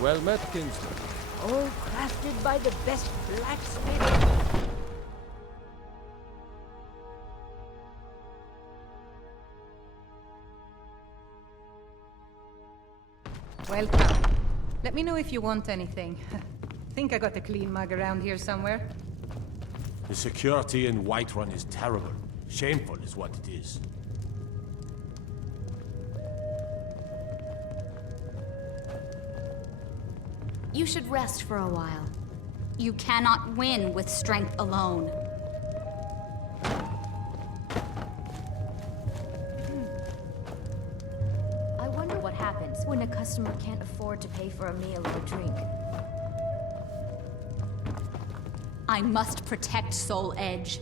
Well met, kinsman. All crafted by the best blacksmith. Welcome. Let me know if you want anything. Think I got a clean mug around here somewhere. The security in Whiterun is terrible. Shameful is what it is. You should rest for a while. You cannot win with strength alone. I wonder what happens when a customer can't afford to pay for a meal or a drink. I must protect Soul Edge.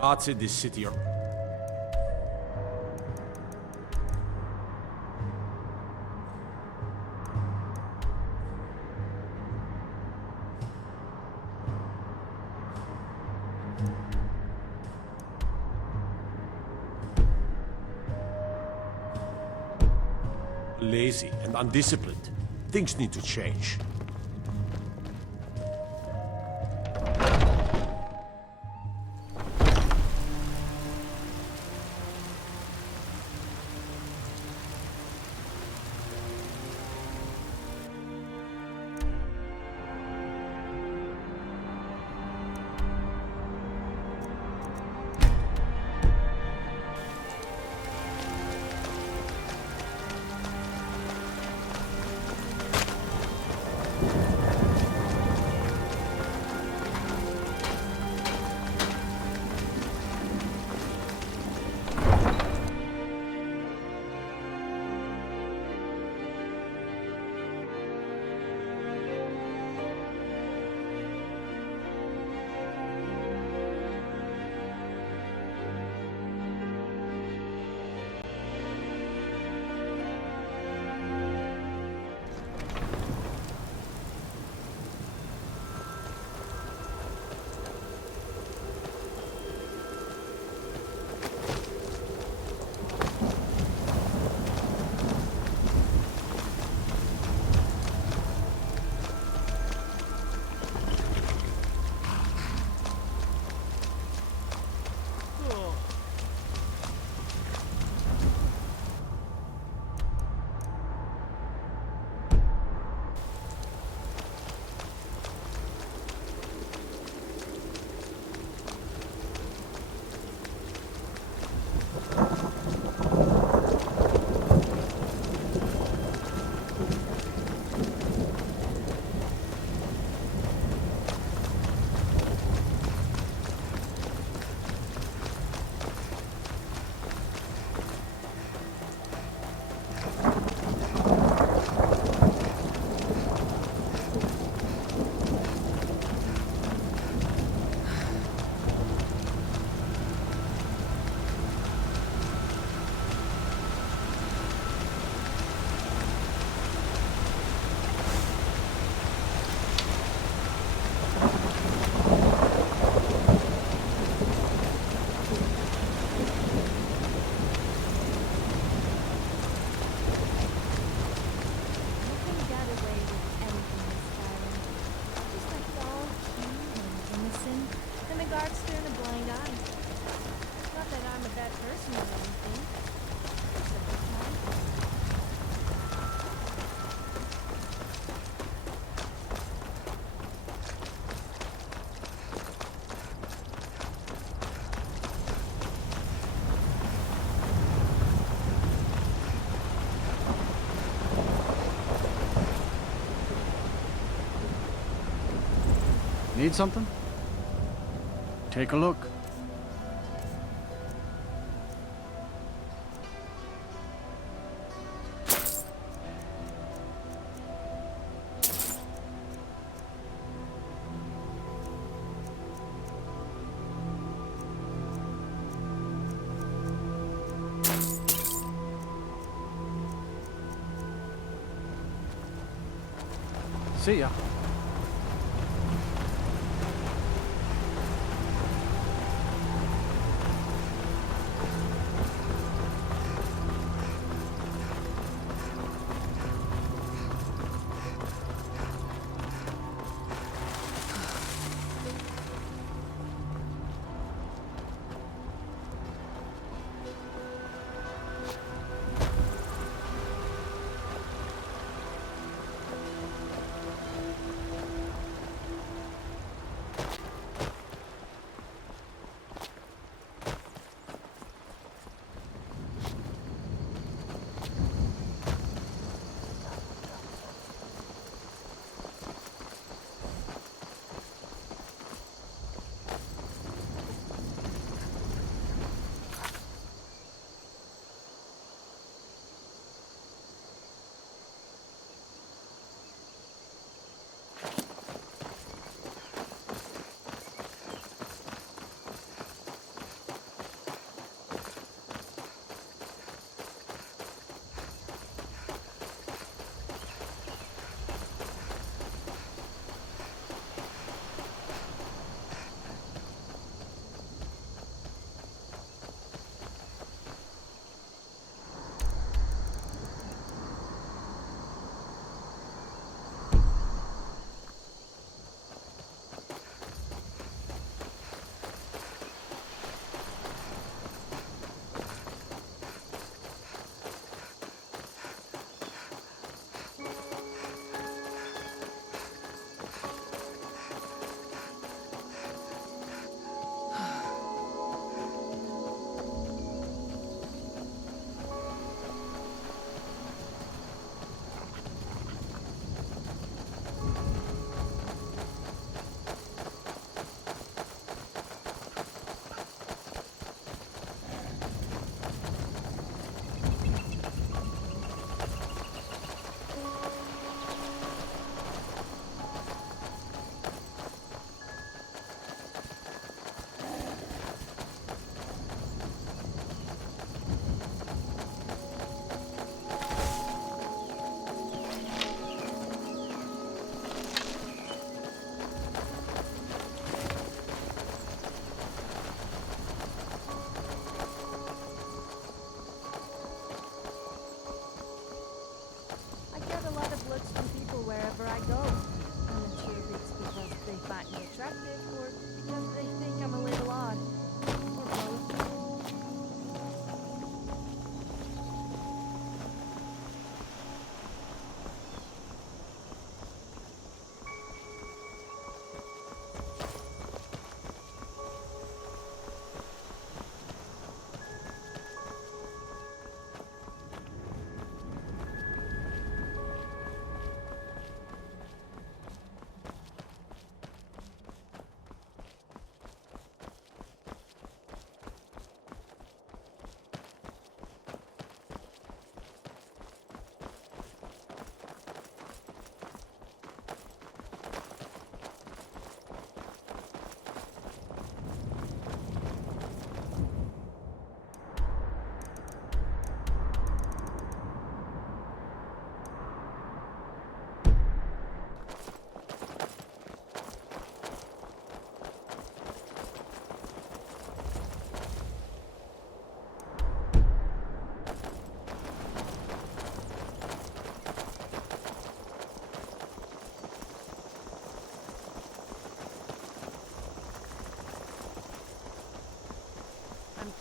Arts in this city are... lazy and undisciplined. Things need to change. guards turn a blind eye. Not that I'm a bad person or anything. Just a bit naive. Need something? Take a look. See ya.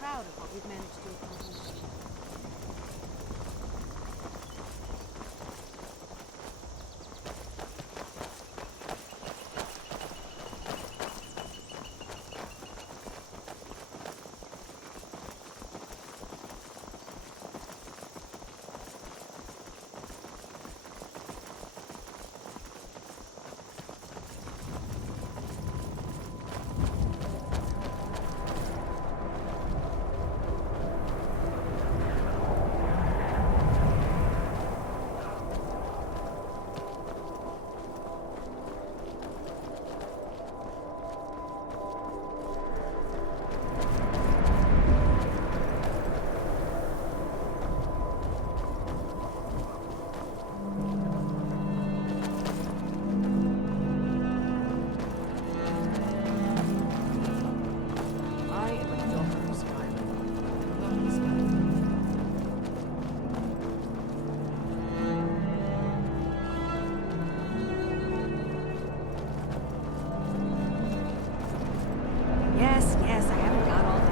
proud of what we've managed to accomplish. I am a daughter of Skyrim, not of Skyrim. Yes, I haven't got all day.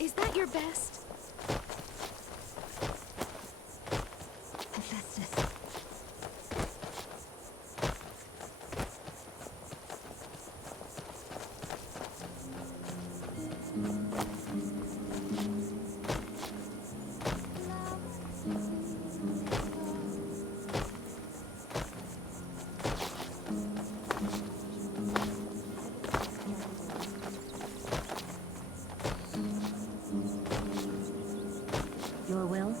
Is that your best? Hephaestus. Your will,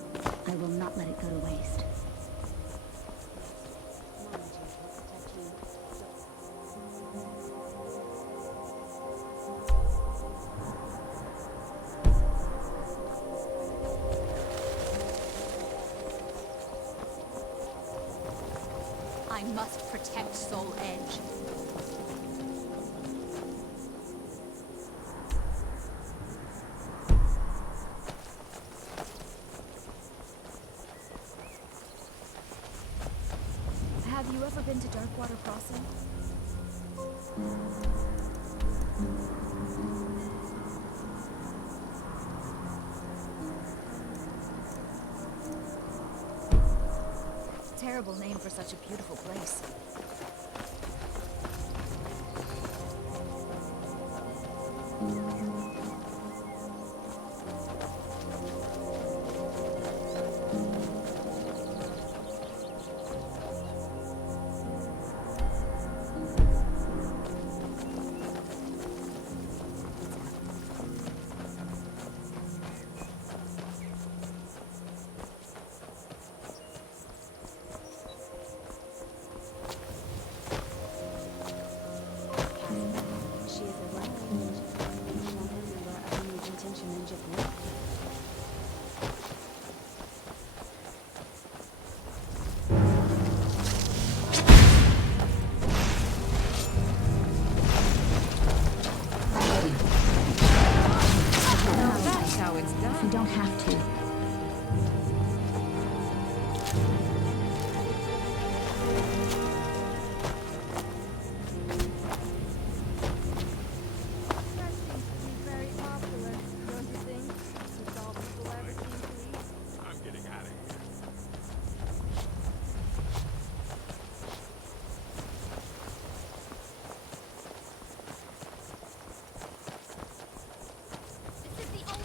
I will not let it go to waste. I must protect Soul Edge. Have you ever been to Darkwater Crossing? Terrible name for such a beautiful place. She is a light. change of look. That's how it's done. You don't have to. That seems to be very popular, don't you think? Since all people ever seem to eat. I'm getting out of here.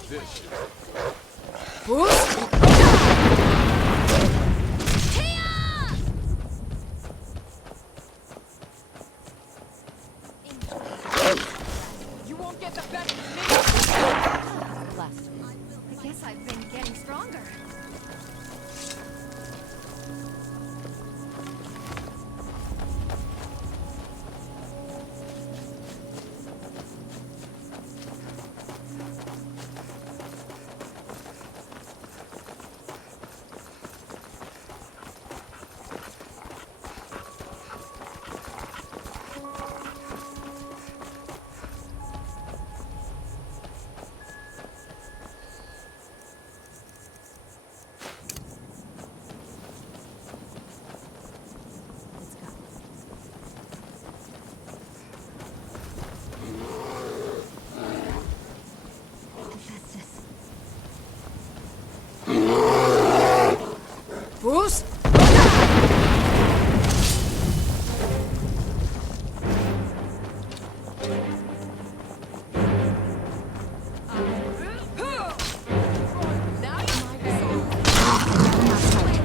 This is You won't get the best of me! Blast. I guess I've been getting stronger. Let's go. Festus. Bruce? Now you might be. Rather not fight.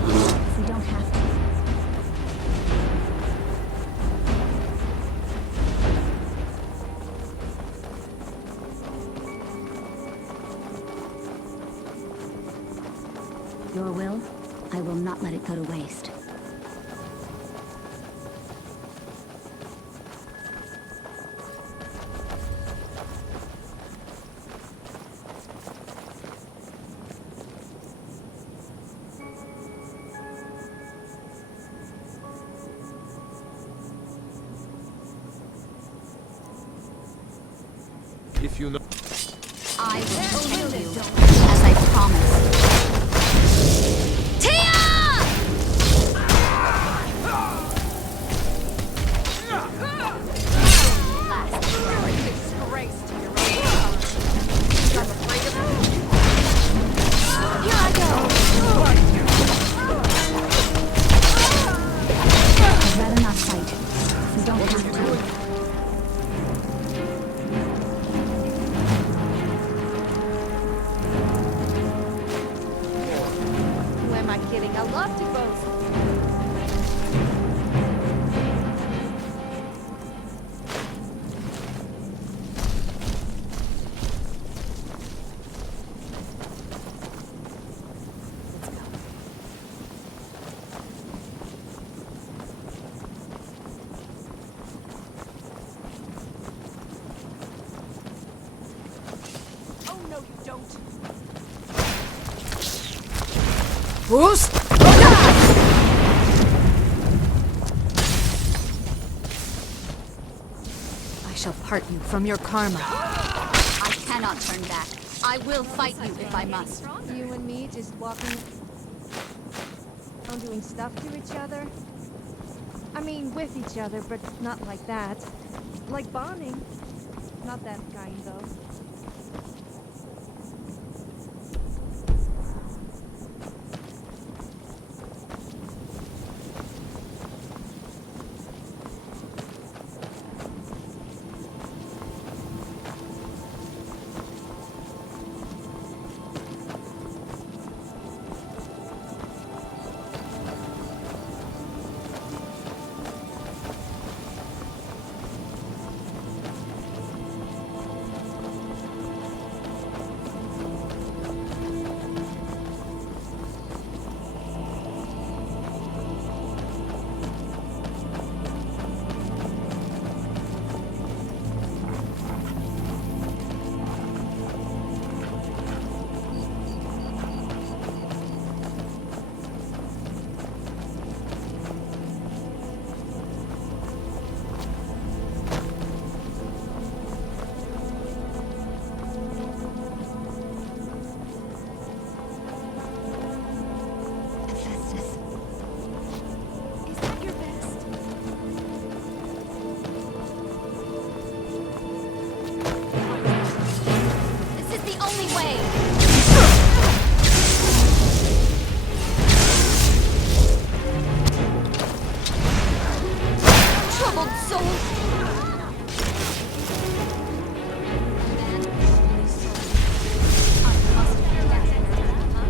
We don't have to. Your will, I will not let it go to waste. if you know. I will protect you, as I promised. Tia! Last Disgrace to your own color. I'm afraid of it. Here I go. I'd rather not fight. We don't have to. Who am I kidding? I love to boast. Let's go. Oh no, you don't. Bruce? I shall part you from your karma. I cannot turn back. I will fight you if I must. You and me just walking around doing stuff to each other. I mean, with each other, but not like that. Like bonding. Not that kind, though. way! Troubled soul! I must protect her, huh?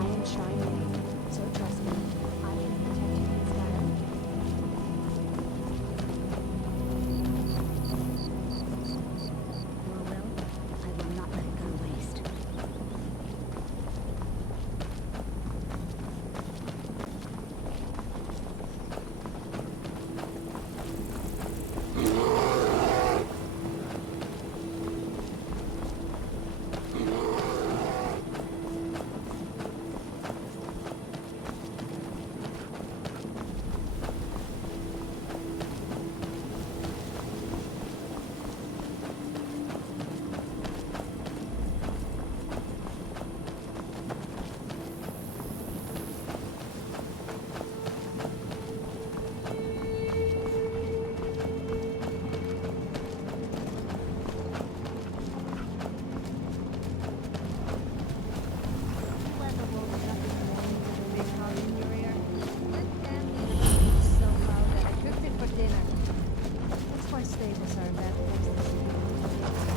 I am Xion, so trust me. I can protect you in Skyrim. Your will, I will not let it go to waste.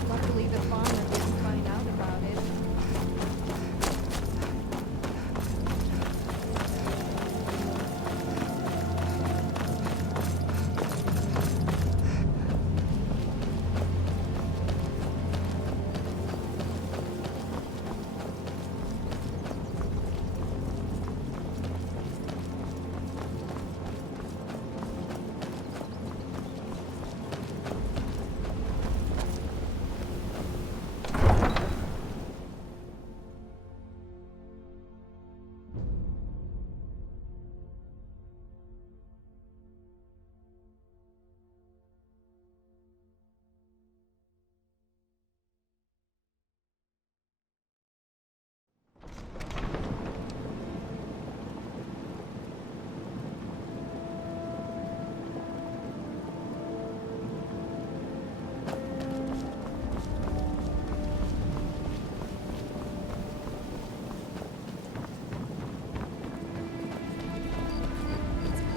Luckily the farmer didn't find out about it.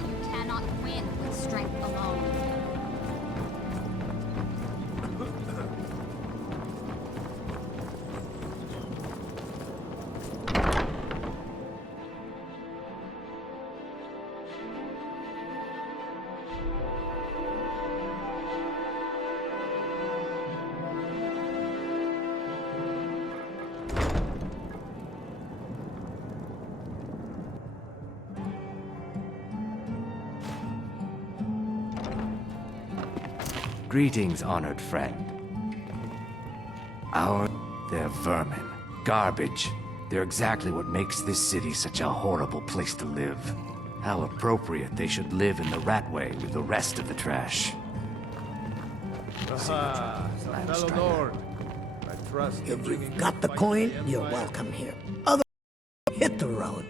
You cannot win with strength alone. Greetings, honored friend. They're vermin. Garbage. They're exactly what makes this city such a horrible place to live. How appropriate they should live in the Ratway with the rest of the trash. Aha, fellow Nord. I trust If you've got the coin, you're welcome here. Otherwise, hit the road.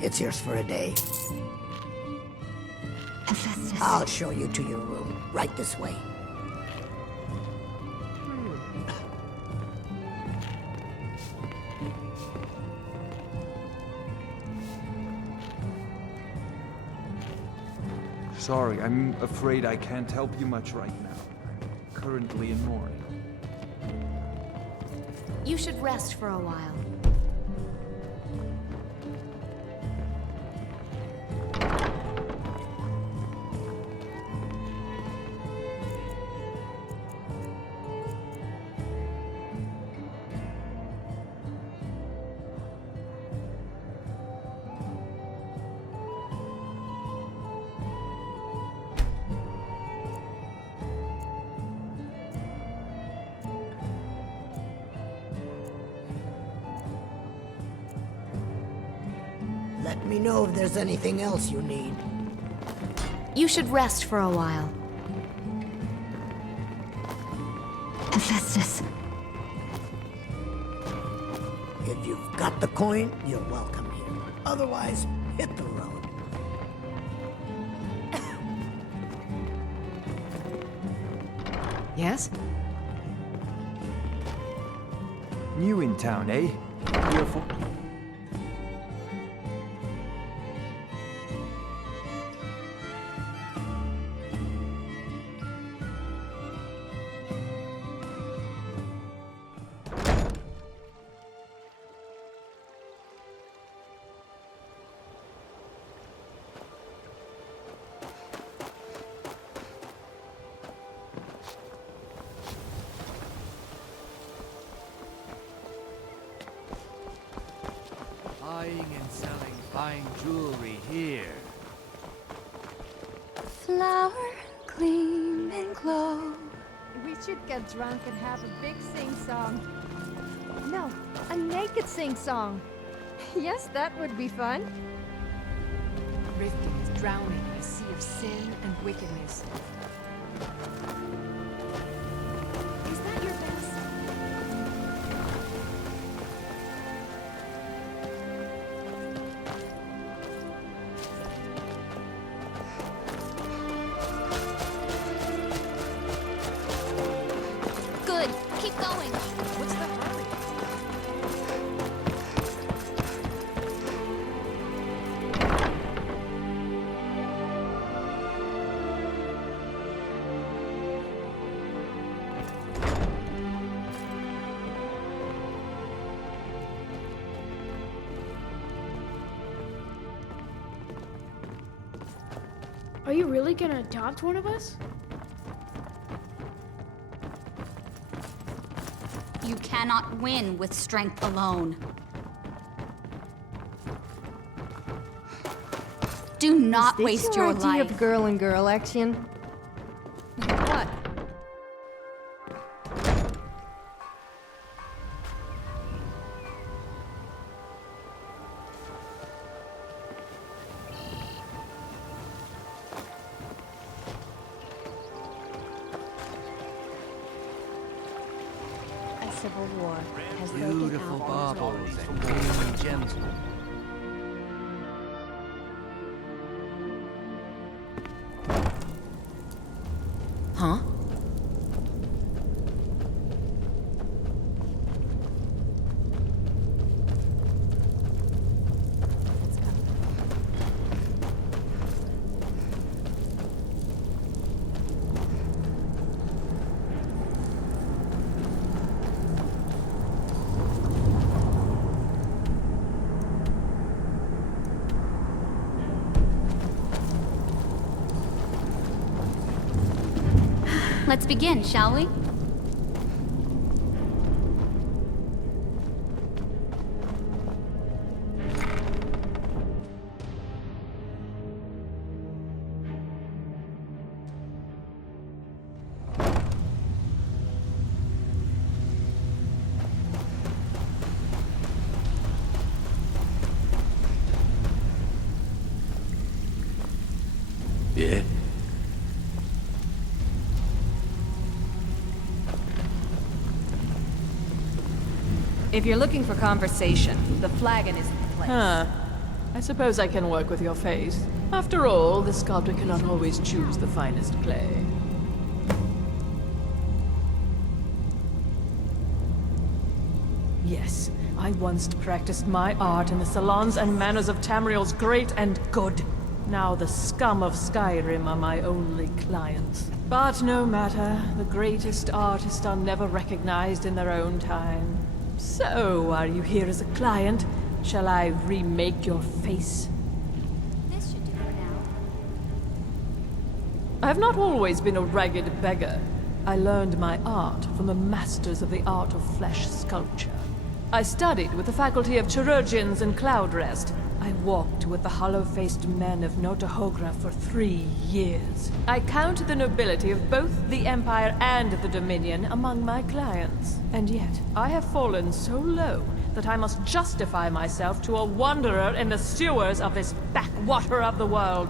It's yours for a day. Hephaestus. I'll show you to your room. Right this way. Sorry, I'm afraid I can't help you much right now. I'm currently in mourning. You should rest for a while. Let me know if there's anything else you need. You should rest for a while. Hephaestus. If you've got the coin, you're welcome here. Otherwise, hit the road. Yes? New in town, eh? Here for... Buying and selling fine jewelry here. Flower, gleam and glow. We should get drunk and have a big sing-song. No, a naked sing-song. Yes, that would be fun. Riften is drowning in a sea of sin and wickedness. Is that your best? Good. Keep going. What's the hurry? Are you really gonna adopt one of us? You cannot win with strength alone. Do not waste your idea life. of girl and girl action? What? A civil war has broken Beautiful out. baubles and gleaming gems. Huh? Let's begin, shall we? Yeah? If you're looking for conversation, the flagon isn't the place. Huh. I suppose I can work with your face. After all, the sculptor cannot always choose the finest clay. Yes, I once practiced my art in the salons and manners of Tamriel's great and good. Now the scum of Skyrim are my only clients. But no matter, the greatest artists are never recognized in their own time. So, are you here as a client? Shall I remake your face? This should do for now. I have not always been a ragged beggar. I learned my art from the masters of the art of flesh sculpture. I studied with the faculty of chirurgeons and Cloudrest. I walked with the hollow-faced men of Notahogra for 3 years. I count the nobility of both the Empire and the Dominion among my clients. And yet, I have fallen so low that I must justify myself to a wanderer in the sewers of this backwater of the world.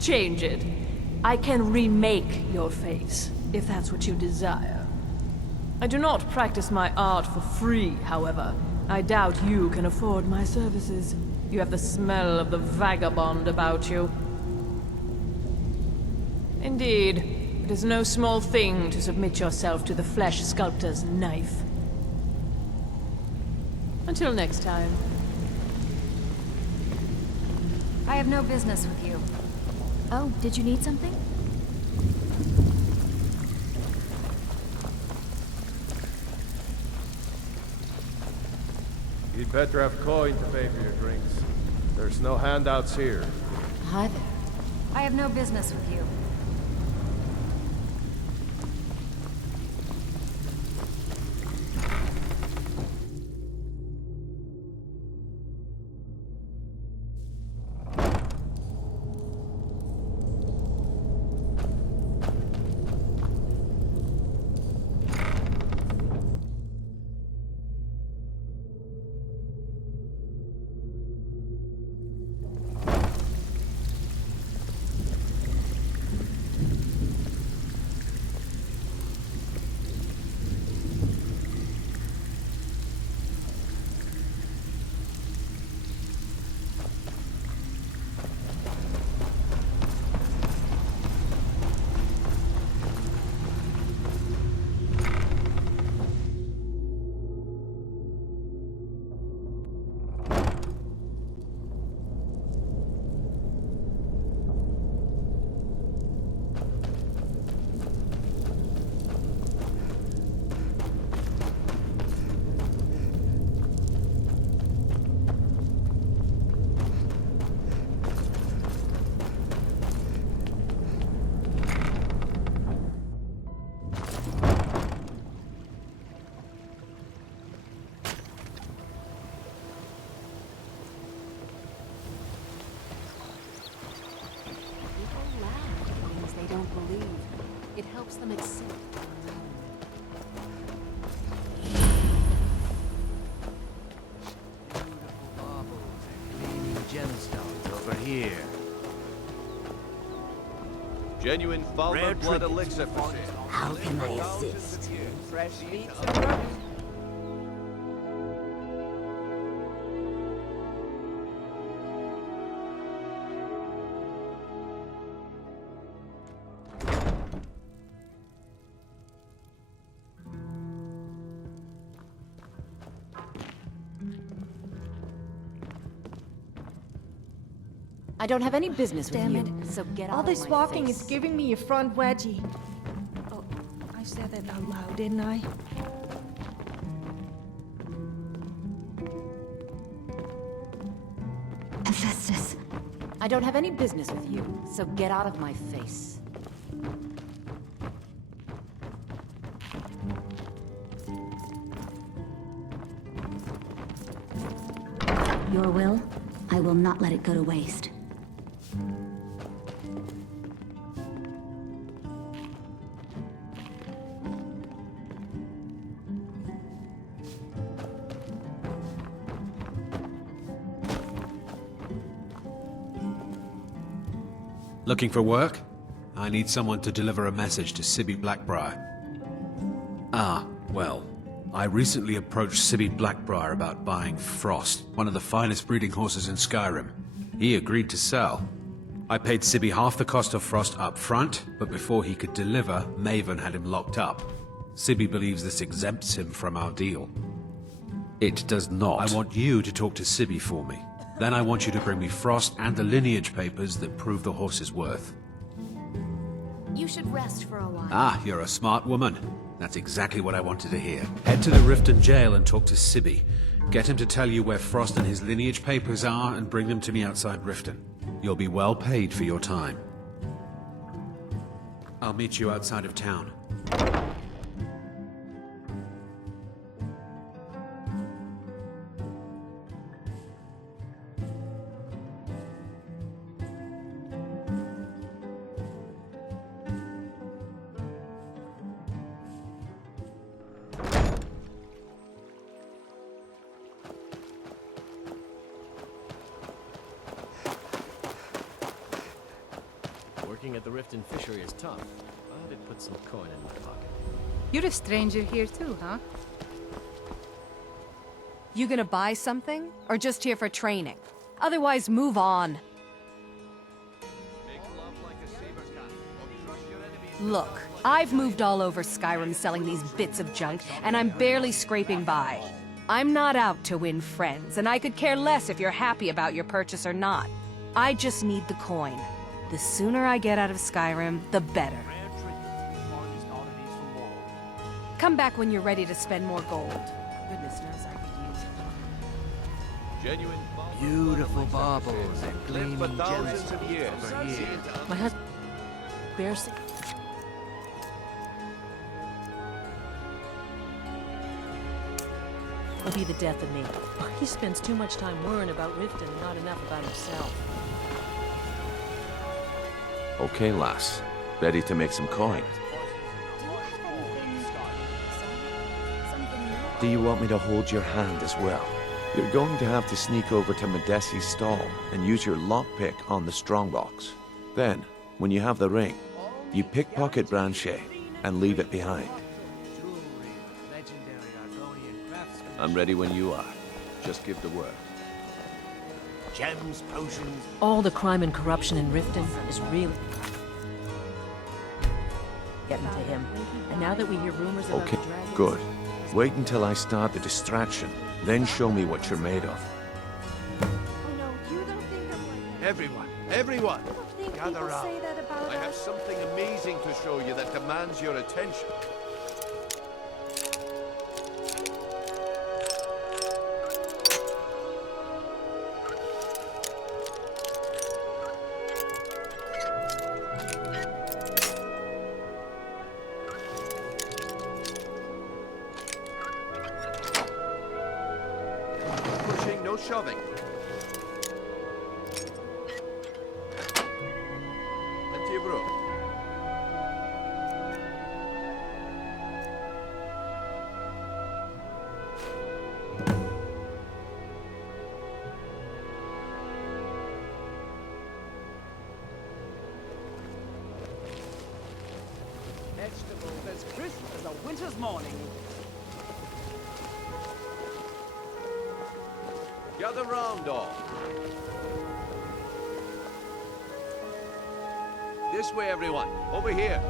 Change it. I can remake your face, if that's what you desire. I do not practice my art for free, however. I doubt you can afford my services. You have the smell of the vagabond about you. Indeed, it is no small thing to submit yourself to the flesh sculptor's knife. Until next time. I have no business with you. Oh, did you need something? You'd better have coin to pay for your drinks. There's no handouts here. Hi there. I have no business with you. It helps them accept. Beautiful baubles and gleaming gemstones over here. Genuine Falmer blood elixir for sale. How can I assist? Fresh meats and produce. I don't have any business with Damn you, it. so get out All of this my walking face. is giving me a front wedgie. Oh, I said that out loud, didn't I? Hephaestus. I don't have any business with you, so get out of my face. Your will, I will not let it go to waste. Looking for work? I need someone to deliver a message to Sibby Blackbriar. Ah, well, I recently approached Sibby Blackbriar about buying Frost, one of the finest breeding horses in Skyrim. He agreed to sell. I paid Sibby half the cost of Frost up front, but before he could deliver, Maven had him locked up. Sibby believes this exempts him from our deal. It does not. I want you to talk to Sibby for me. Then I want you to bring me Frost and the lineage papers that prove the horse's worth. You should rest for a while. Ah, you're a smart woman. That's exactly what I wanted to hear. Head to the Riften jail and talk to Sibby. Get him to tell you where Frost and his lineage papers are and bring them to me outside Riften. You'll be well paid for your time. I'll meet you outside of town. Working at the Riften fishery is tough, but it puts some coin in my pocket. You're a stranger here too, huh? You gonna buy something? Or just here for training? Otherwise, move on. Look, I've moved all over Skyrim selling these bits of junk, and I'm barely scraping by. I'm not out to win friends, and I could care less if you're happy about your purchase or not. I just need the coin. The sooner I get out of Skyrim, the better. Come back when you're ready to spend more gold. Goodness knows I could use it. Genuine. Beautiful baubles and gleaming gems of years. over here. My husband... Bears... will be the death of me. He spends too much time worrying about Riften and not enough about himself. Okay, lass. Ready to make some coin. Do you want me to hold your hand as well? You're going to have to sneak over to Medesi's stall and use your lockpick on the strongbox. Then, when you have the ring, you pickpocket Branchet and leave it behind. I'm ready when you are. Just give the word. Gems, potions... All the crime and corruption in Riften is really getting to him. And now that we hear rumors about Okay, the dragon... good. Wait until I start the distraction, then show me what you're made of. Oh no, you don't think I'm like that. Everyone! You don't think Gather people round. say that about I have us? something amazing to show you that demands your attention. Pushing, no shoving. Plenty of room. Vegetables as crisp as a winter's morning. Gather round, all. This way, everyone. Over here.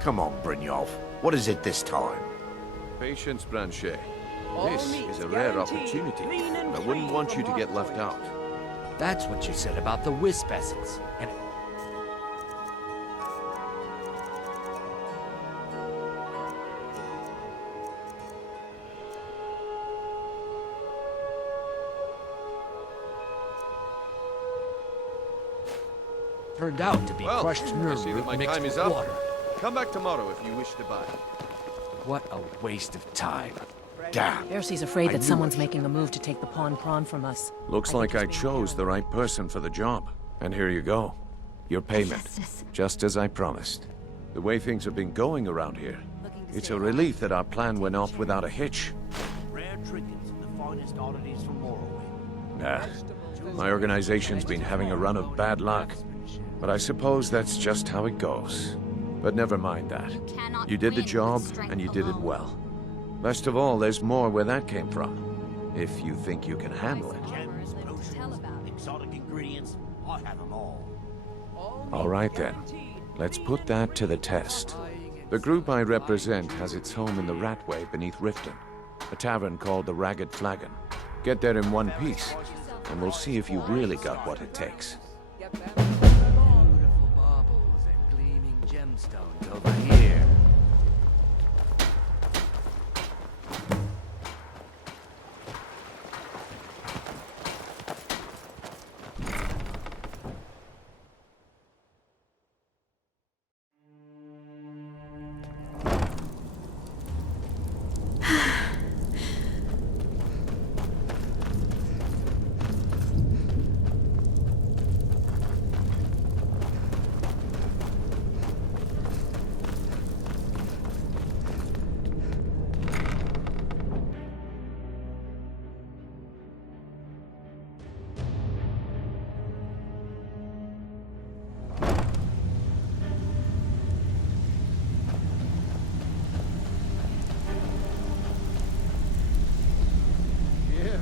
Come on, Brynjolf. What is it this time? Patience, Branchet. All This meats is a rare guaranteed, opportunity. clean and I free wouldn't want from you to get left hard out. That's what you said about the wisp essence. And turned out to be Well, crushed I nerve see that root my mixed time is with up. water. Come back tomorrow if you wish to buy. What a waste of time. Damn. Bercey's afraid I that knew someone's it. making a move to take the pawn prawn from us. Looks like I chose the right person for the job. And here you go. Your payment. Just as I promised. The way things have been going around here, it's a relief that our plan went off without a hitch. Rare trinkets and the finest oddities from Morrowind. Nah. My organization's been having a run of bad luck. But I suppose that's just how it goes. But never mind that. You did the job, and you did it well. Best of all, there's more where that came from. If you think you can handle it. Gems, potions, exotic ingredients. I have them all. All right then. Let's put that to the test. The group I represent has its home in the Ratway beneath Riften, a tavern called the Ragged Flagon. Get there in one piece, and we'll see if you really got what it takes. Beautiful baubles and gleaming gemstones over here.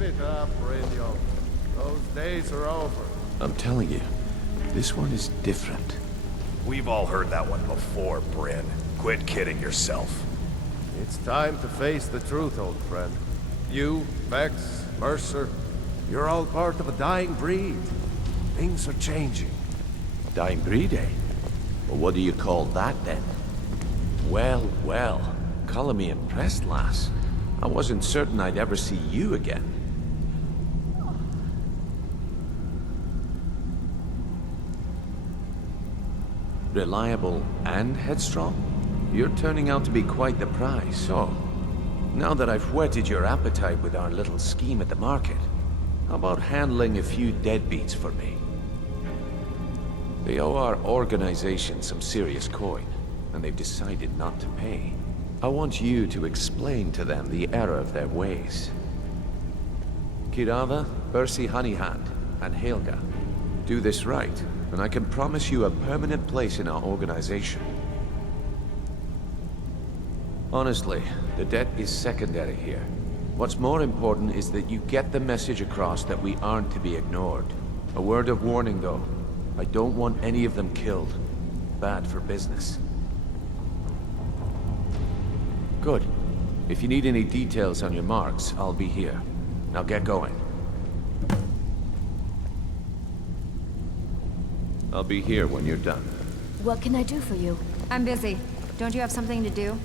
Give it up, Brynjo. Those days are over. I'm telling you, this one is different. We've all heard that one before, Bryn. Quit kidding yourself. It's time to face the truth, old friend. You, Vex, Mercer, you're all part of a dying breed. Things are changing. Dying breed, eh? Well, what do you call that, then? Well, well. Color me impressed, lass. I wasn't certain I'd ever see you again. Reliable and headstrong? You're turning out to be quite the prize, so... Now that I've whetted your appetite with our little scheme at the market, how about handling a few deadbeats for me? They owe our organization some serious coin, and they've decided not to pay. I want you to explain to them the error of their ways. Kirava, Ursi Honeyhand, and Helga. Do this right, and I can promise you a permanent place in our organization. Honestly, the debt is secondary here. What's more important is that you get the message across that we aren't to be ignored. A word of warning, though. I don't want any of them killed. Bad for business. Good. If you need any details on your marks, I'll be here. Now get going. I'll be here when you're done. What can I do for you? I'm busy. Don't you have something to do?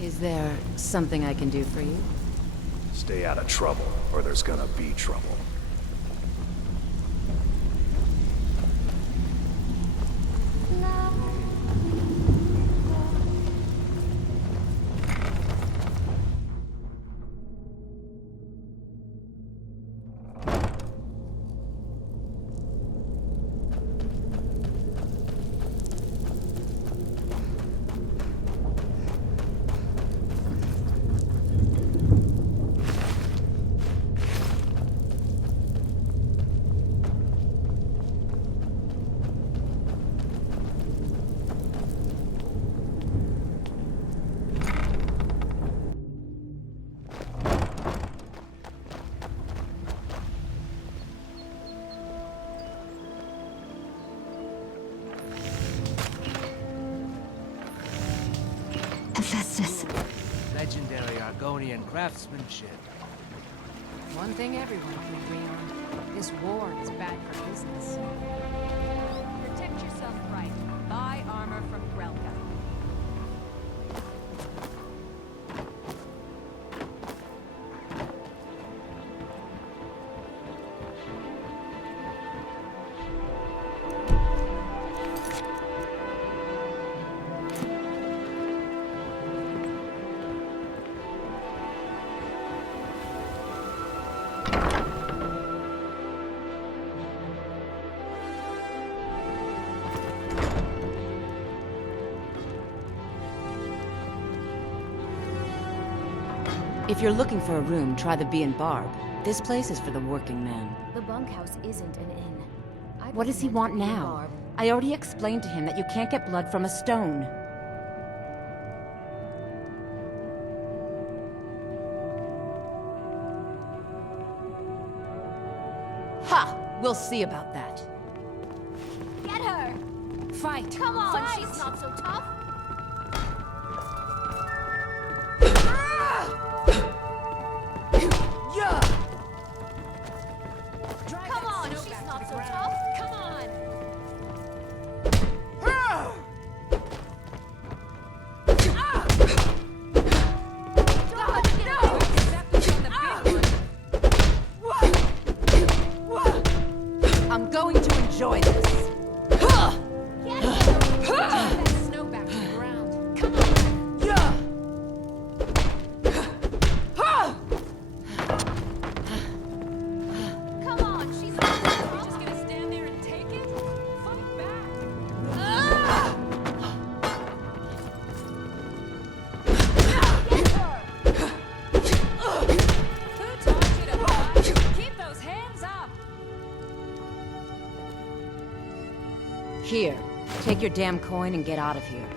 Is there something I can do for you? Stay out of trouble, or there's gonna be trouble. Legendary Argonian craftsmanship. One thing everyone can agree on. This war is bad for business. Protect yourself right. Buy armor from Grelka. If you're looking for a room, try the Bee and Barb. This place is for the working man. The bunkhouse isn't an inn. What does he want now? I already explained to him that you can't get blood from a stone. Ha! We'll see about that. Get her! Fight! Come on, Fight! she's not so tough. Come on, she's not so tough. Come on! I'm going to enjoy this. Get that snow back to the ground. Come on! Come on, she's not so tough. You're just gonna stand there and take it? Fight back! Who taught you to fight? Keep those hands up! Here, take your damn coin and get out of here.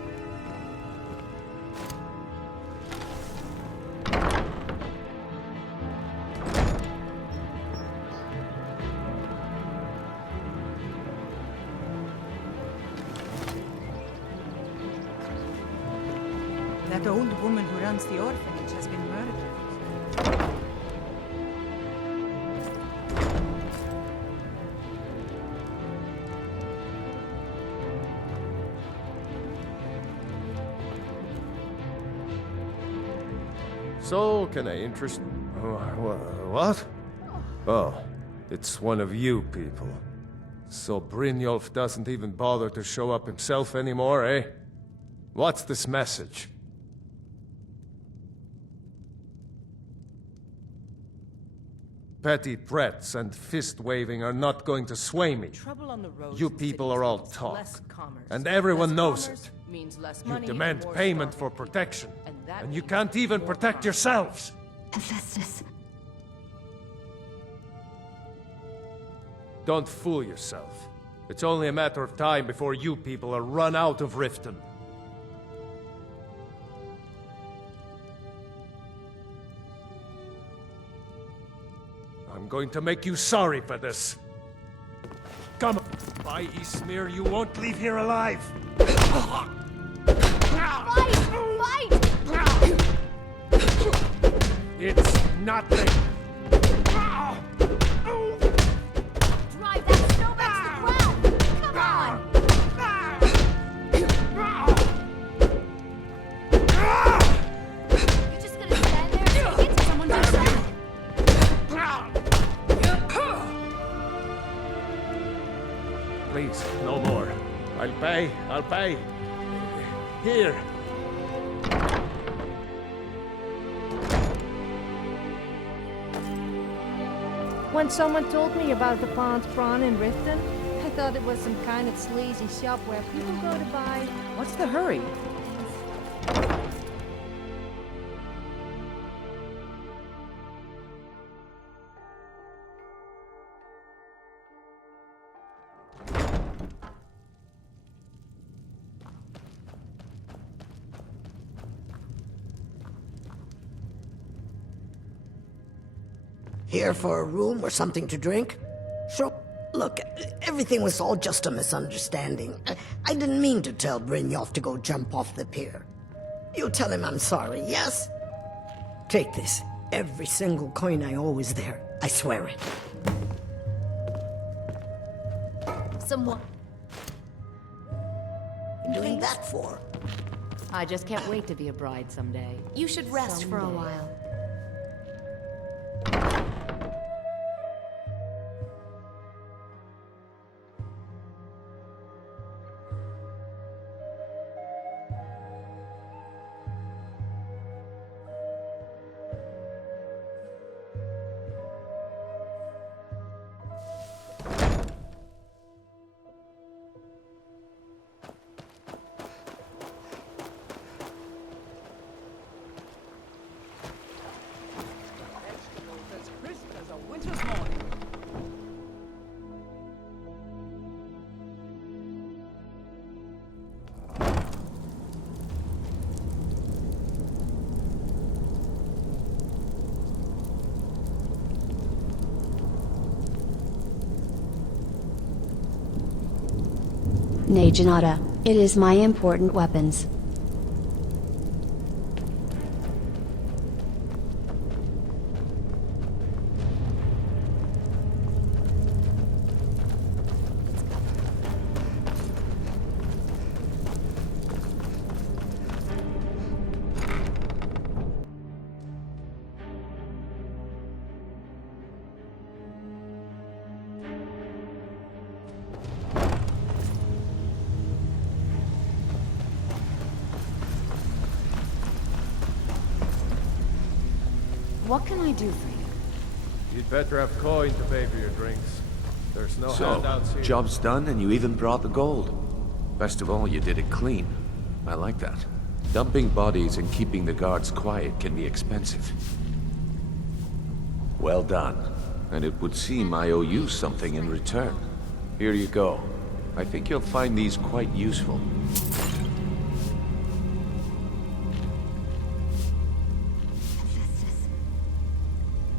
That old woman who runs the orphanage has been murdered. So, can I interest... What? Oh, it's one of you people. So Brynjolf doesn't even bother to show up himself anymore, eh? What's this message? Petty threats and fist-waving are not going to sway me. Trouble on the road. You people are all talk, Less commerce. and everyone Less knows commerce it. Means less You money demand and more payment starving for protection, people. And that and you means can't even more protect harm. yourselves! Hephaestus. Don't fool yourself. It's only a matter of time before you people are run out of Riften. I'm going to make you sorry for this. Come on, by Ysmir, you won't leave here alive! Fight! Fight! It's nothing! Drive that snowman to the ground! Come on! You're just gonna stand there and take it till someone does that? Please, no more. I'll pay. Here. When someone told me about the Pond Prawn in Riften, I thought it was some kind of sleazy shop where people go to buy... What's the hurry? Here for a room or something to drink? Sure. Look, everything was all just a misunderstanding. I didn't mean to tell Brynjolf to go jump off the pier. You tell him I'm sorry, yes? Take this. Every single coin I owe is there. I swear it. Someone. You doing that for? I just can't wait to be a bride someday. You should rest for a while. Nay, Janata, it is my important weapons. What can I do for you? You'd better have coin to pay for your drinks. There's no handouts here. Job's done and you even brought the gold. Best of all, you did it clean. I like that. Dumping bodies and keeping the guards quiet can be expensive. Well done. And it would seem I owe you something in return. Here you go. I think you'll find these quite useful.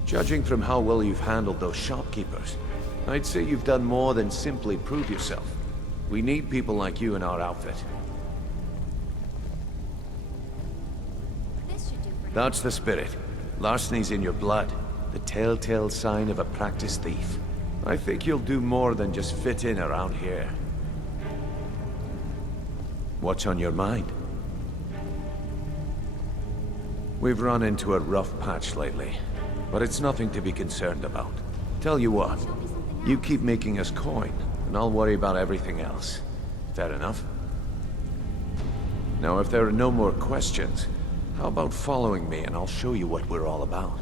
Judging from how well you've handled those shopkeepers, I'd say you've done more than simply prove yourself. We need people like you in our outfit. That's the spirit. Larceny's in your blood. The telltale sign of a practiced thief. I think you'll do more than just fit in around here. What's on your mind? We've run into a rough patch lately, but it's nothing to be concerned about. Tell you what, you keep making us coin, and I'll worry about everything else. Fair enough? Now, if there are no more questions, how about following me and I'll show you what we're all about?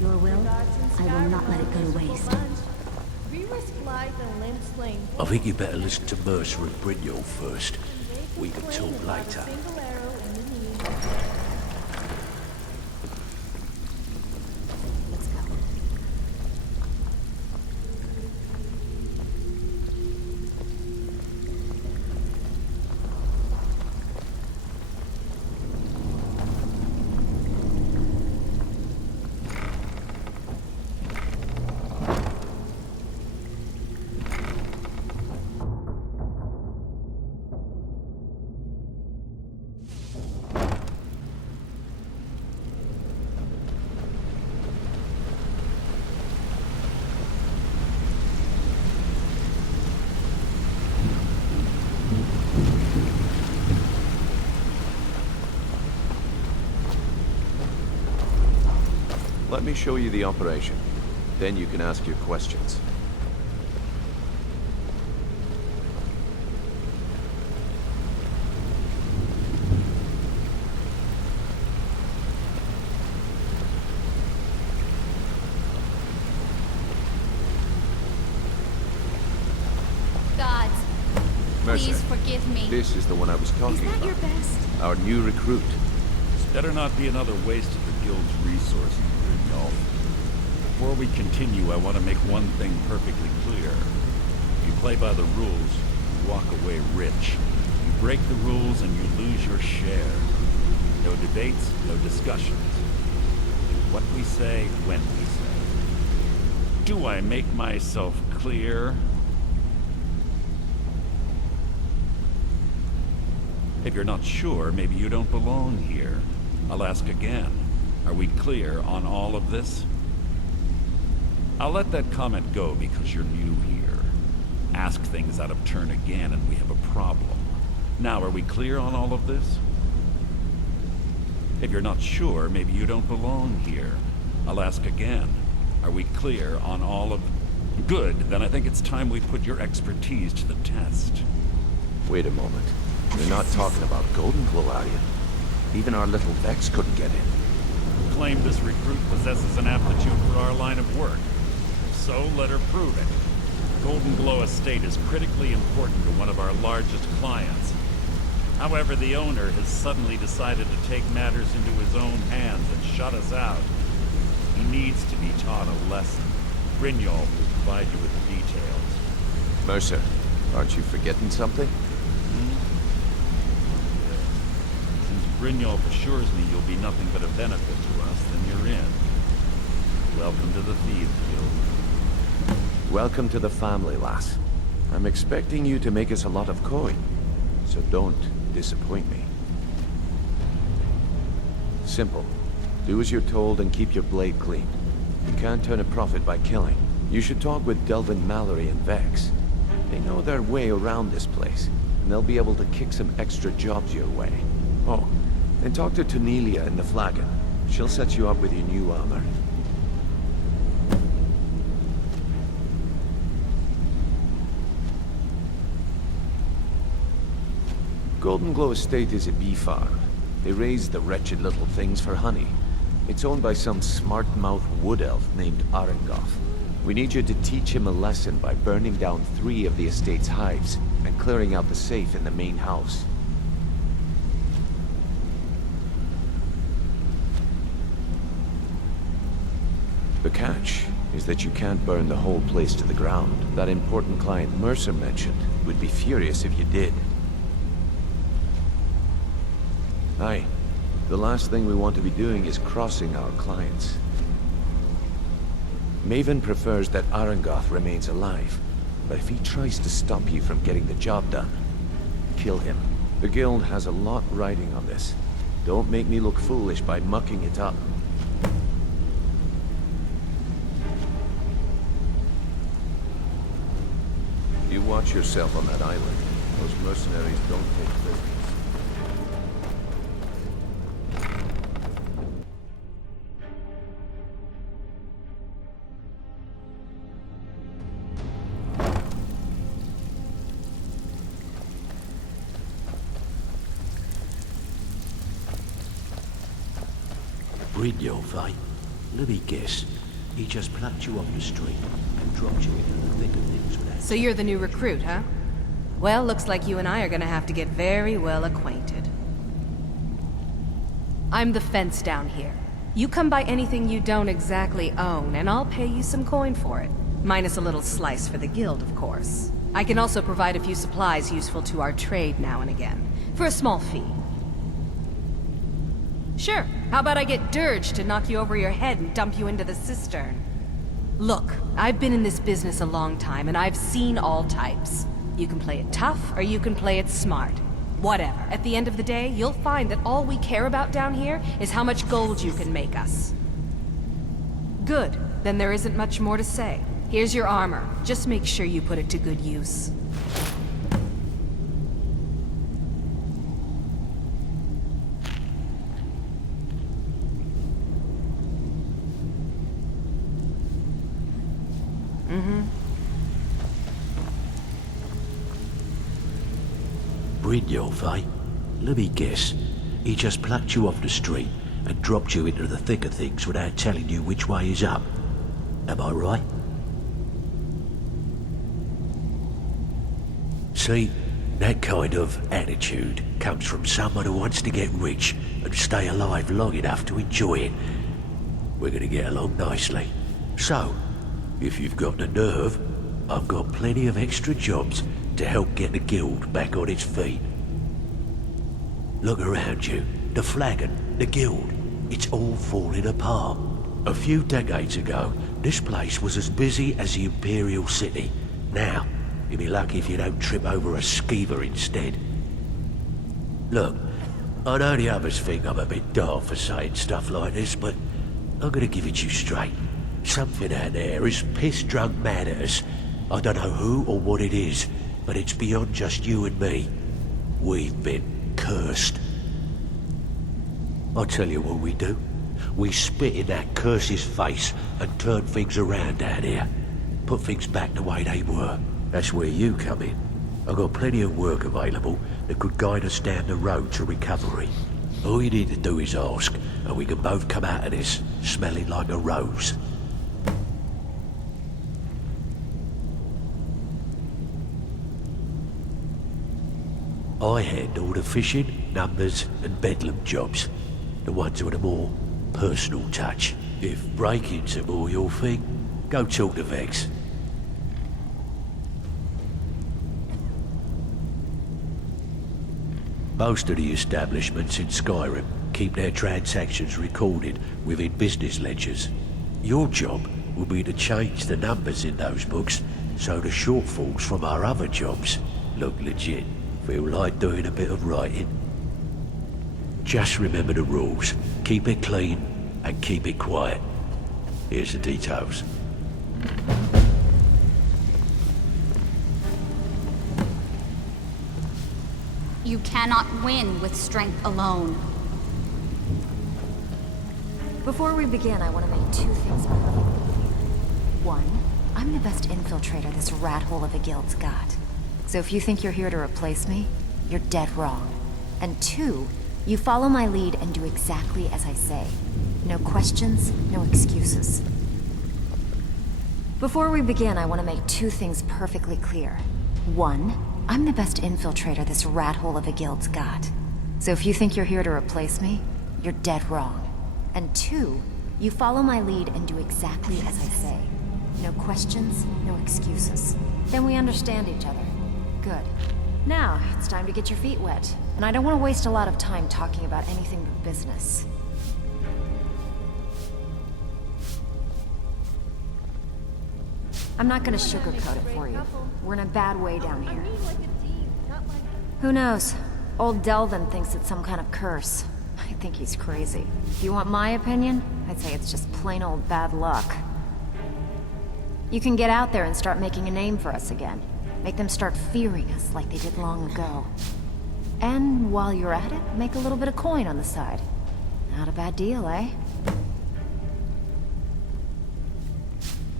Your will, I will not let it go to waste. We risk life and limb sling. I think you better listen to Mercer and Brynjolf first. We can talk later. Single arrow in the knee. Let's go. Let me show you the operation. Then you can ask your questions. Gods, Mercer, please forgive me. this is the one I was talking Is that about. your best? Our new recruit. Better not be another waste of the Guild's resources, Brynjolf. Before we continue, I want to make one thing perfectly clear. If you play by the rules, you walk away rich. You break the rules and you lose your share. No debates, no discussions. What we say, when we say. Do I make myself clear? If you're not sure, maybe you don't belong here. I'll ask again. Are we clear on all of this? I'll let that comment go because you're new here. Ask things out of turn again and we have a problem. Now, are we clear on all of this? If you're not sure, maybe you don't belong here. I'll ask again. Are we clear on all of... Good, then I think it's time we put your expertise to the test. Wait a moment. You're not talking about Golden Glow, are you? Even our little Vex couldn't get in. Claim this recruit possesses an aptitude for our line of work. If so, let her prove it. Golden Glow Estate is critically important to one of our largest clients. However, the owner has suddenly decided to take matters into his own hands and shut us out. He needs to be taught a lesson. Brynjolf will provide you with the details. Mercer, aren't you forgetting something? Brynjolf assures me you'll be nothing but a benefit to us, then you're in. Welcome to the Thieves Guild. Welcome to the family, lass. I'm expecting you to make us a lot of coin, so don't disappoint me. Simple. Do as you're told and keep your blade clean. You can't turn a profit by killing. You should talk with Delvin Mallory and Vex. They know their way around this place, and they'll be able to kick some extra jobs your way. Oh, and talk to Tonelia in the Flagon. She'll set you up with your new armor. Golden Glow Estate is a bee farm. They raise the wretched little things for honey. It's owned by some smart-mouthed wood elf named Arengoth. We need you to teach him a lesson by burning down 3 of the estate's hives and clearing out the safe in the main house. The catch is that you can't burn the whole place to the ground. That important client Mercer mentioned would be furious if you did. Aye. The last thing we want to be doing is crossing our clients. Maven prefers that Arengoth remains alive, but if he tries to stop you from getting the job done, kill him. The guild has a lot riding on this. Don't make me look foolish by mucking it up. You watch yourself on that island. Those mercenaries don't take prisoners. Brynjolf, eh? Let me guess. He just plucked you off the street and dropped you into the thick of things without... So you're the new recruit, huh? Well, looks like you and I are gonna have to get very well acquainted. I'm the fence down here. You come by anything you don't exactly own, and I'll pay you some coin for it. Minus a little slice for the guild, of course. I can also provide a few supplies useful to our trade now and again, for a small fee. Sure, how about I get Dirge to knock you over your head and dump you into the cistern? Look, I've been in this business a long time, and I've seen all types. You can play it tough, or you can play it smart. Whatever. At the end of the day, you'll find that all we care about down here is how much gold you can make us. Good. Then there isn't much more to say. Here's your armor. Just make sure you put it to good use. Brynjolf, eh? Let me guess. He just plucked you off the street and dropped you into the thick of things without telling you which way is up. Am I right? See, that kind of attitude comes from someone who wants to get rich and stay alive long enough to enjoy it. We're gonna get along nicely. So, if you've got the nerve, I've got plenty of extra jobs to help get the guild back on its feet. Look around you. The flagon, the guild, it's all falling apart. A few decades ago, this place was as busy as the Imperial City. Now, you'll be lucky if you don't trip over a skeever instead. Look, I know the others think I'm a bit daft for saying stuff like this, but I'm gonna give it to you straight. Something out there is piss-drunk mad at us. I don't know who or what it is, but it's beyond just you and me. We've been cursed. I'll tell you what we do. We spit in that curse's face and turn things around down here. Put things back the way they were. That's where you come in. I've got plenty of work available that could guide us down the road to recovery. All you need to do is ask, and we can both come out of this smelling like a rose. I handle the fishing, numbers, and bedlam jobs. The ones with a more personal touch. If breaking's a more your thing, go talk to Vex. Most of the establishments in Skyrim keep their transactions recorded within business ledgers. Your job will be to change the numbers in those books so the shortfalls from our other jobs look legit. Feel like doing a bit of writing. Just remember the rules. Keep it clean and keep it quiet. Here's the details. You cannot win with strength alone. Before we begin, I want to make two things perfectly clear. One, I'm the best infiltrator this rat hole of a guild's got. So if you think you're here to replace me, you're dead wrong. And two, you follow my lead and do exactly as I say. No questions, no excuses. Before we begin, I want to make two things perfectly clear. One, I'm the best infiltrator this rat hole of a guild's got. So if you think you're here to replace me, you're dead wrong. And two, you follow my lead and do exactly as I say. No questions, no excuses. Then we understand each other. Good. Now, it's time to get your feet wet. And I don't want to waste a lot of time talking about anything but business. I'm not gonna sugarcoat it for you. We're in a bad way down here. Who knows? Old Delvin thinks it's some kind of curse. I think he's crazy. If you want my opinion, I'd say it's just plain old bad luck. You can get out there and start making a name for us again. Make them start fearing us like they did long ago. And while you're at it, make a little bit of coin on the side. Not a bad deal, eh?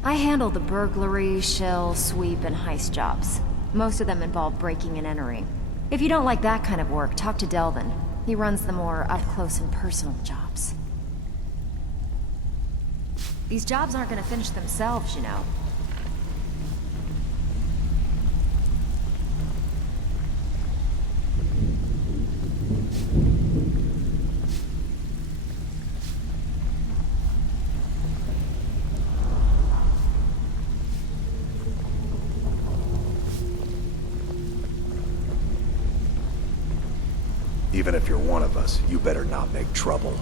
I handle the burglary, shell, sweep, and heist jobs. Most of them involve breaking and entering. If you don't like that kind of work, talk to Delvin. He runs the more up-close and personal jobs. These jobs aren't gonna finish themselves, you know. Even if you're one of us, you better not make trouble.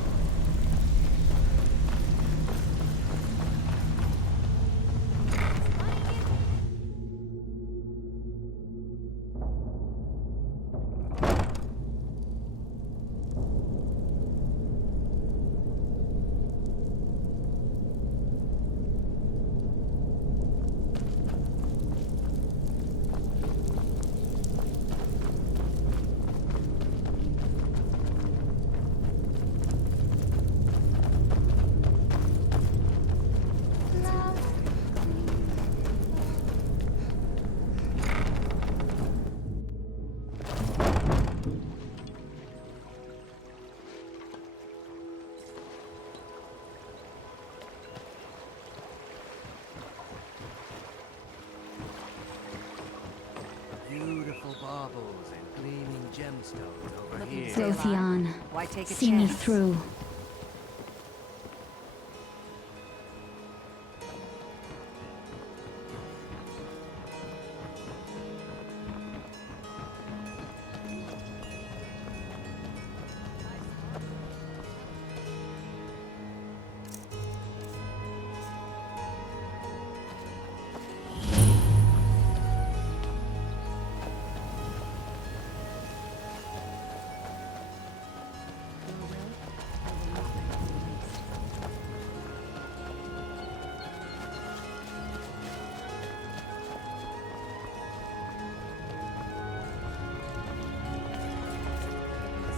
Beautiful baubles and gleaming gemstones over here. So, Xion, Why take a see me chance? through.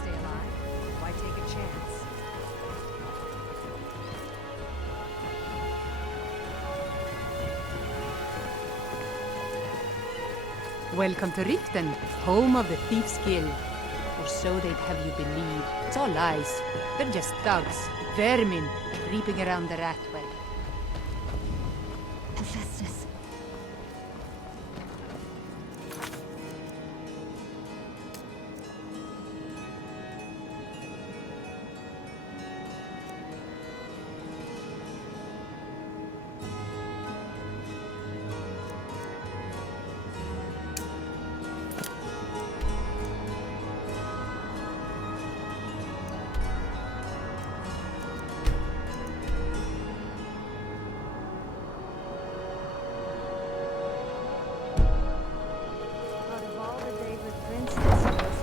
Stay alive? Why take a chance? Welcome to Riften, home of the Thief's Guild. Or so they'd have you believe. It's all lies. They're just thugs, vermin, creeping around the Ratway. Hephaestus. Out of all the days with Princess, it was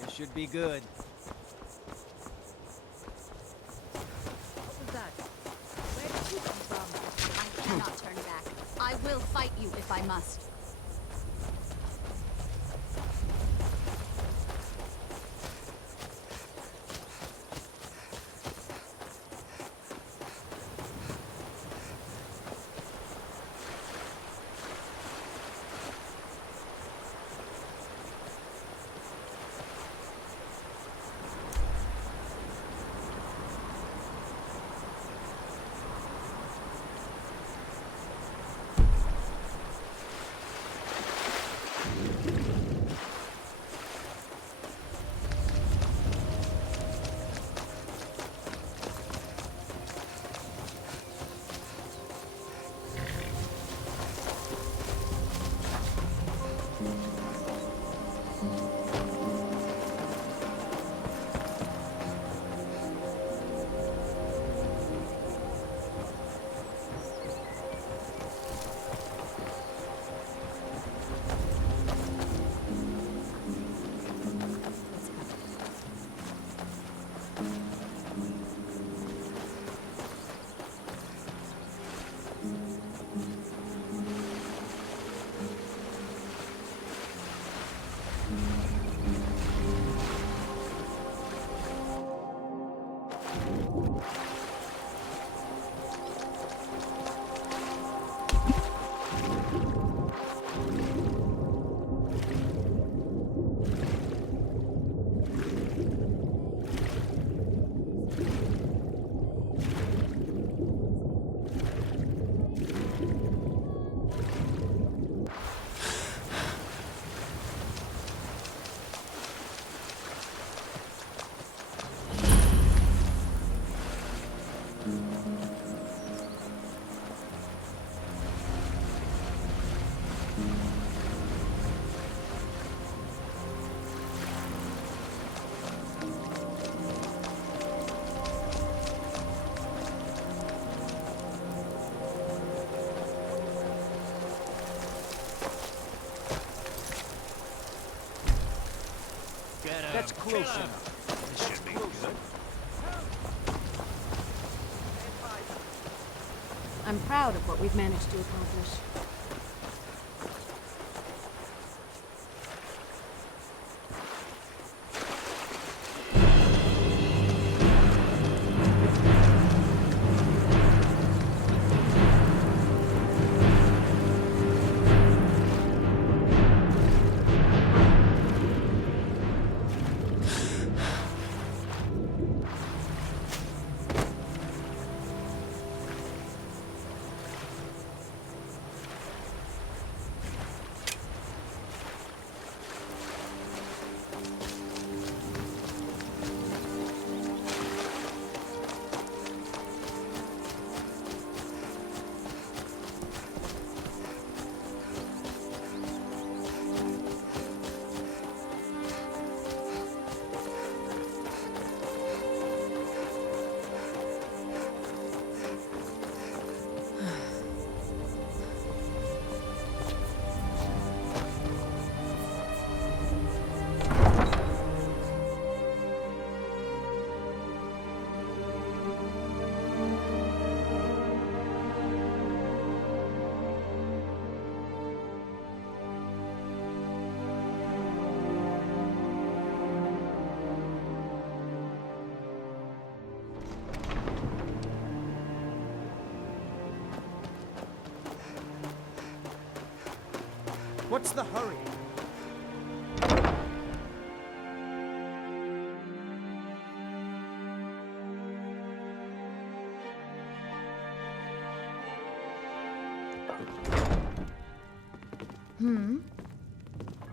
This should be good. What was that? Where did you come from? I cannot turn back. I will fight you if I must. That's close enough. This should be good. I'm proud of what we've managed to accomplish. What's the hurry?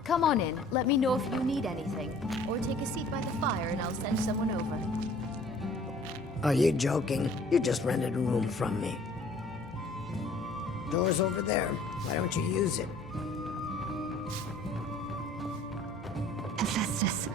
Come on in. Let me know if you need anything. Or take a seat by the fire and I'll send someone over. Are you joking? You just rented a room from me. Door's over there. Why don't you use it? Hephaestus.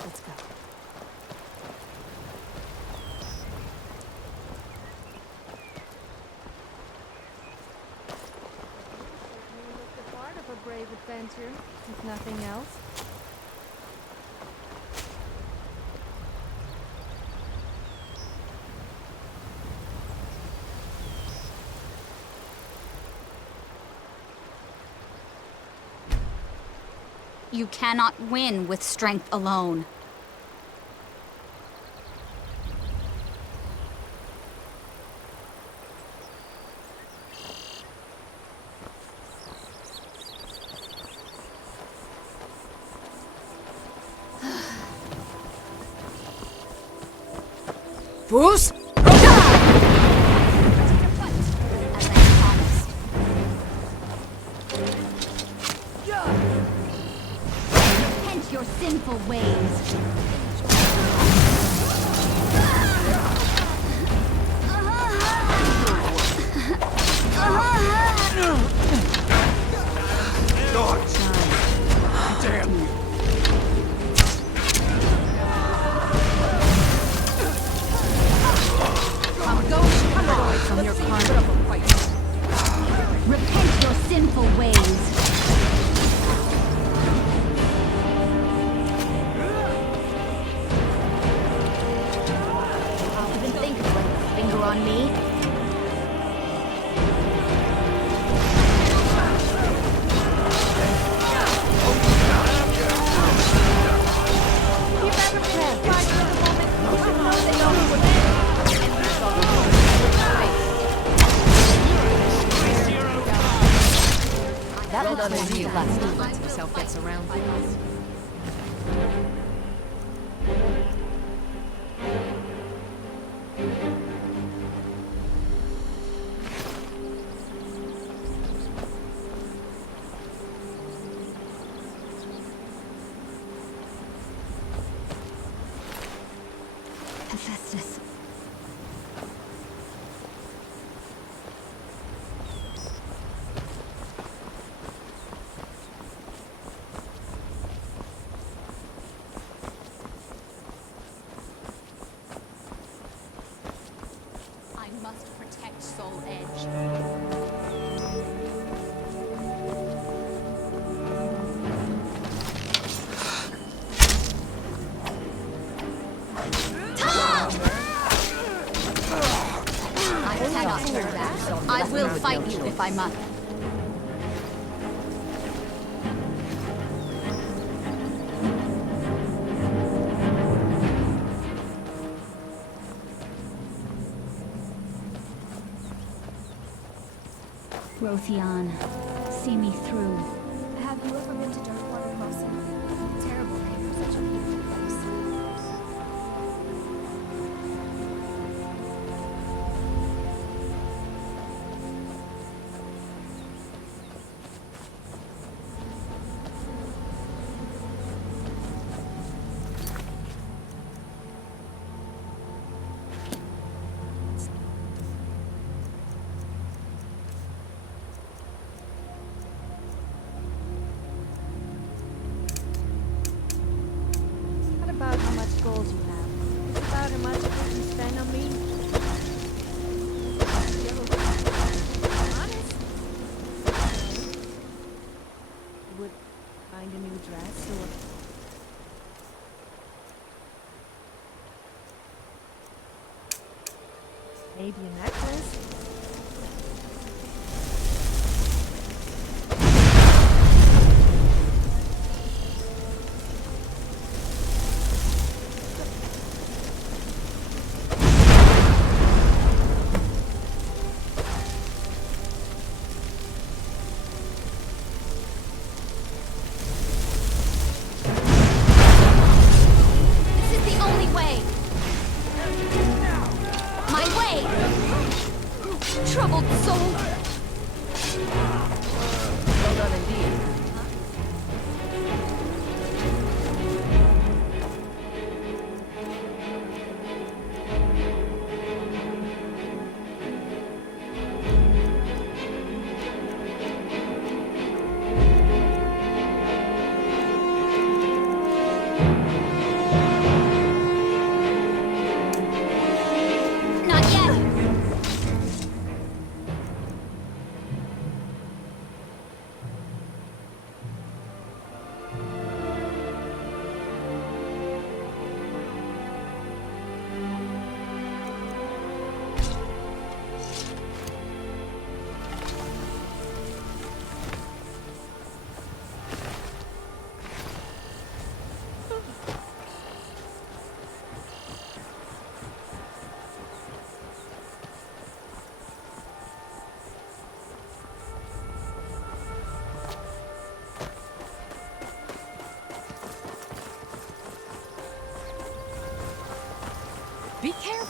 Let's go. You look the part of a brave adventurer, if nothing else. You cannot win with strength alone. Fools! Repent your sinful ways. Damn you! Come away from your carnival fight. Repent your sinful ways. I'll even think of putting a finger on me. Keep every breath. Fight for the moment. You should know they don't win. That looks like me last time lets himself get surrounded. Hephaestus. I must protect Soul Edge. I cannot turn back. I will fight you if I must. Rothian, see me through. Have you ever been to Darkwater Crossing? Terrible name for such a beautiful place. What about how much gold you have? It's about how much you can spend on me. Honest? You would find a new dress or... maybe a necklace?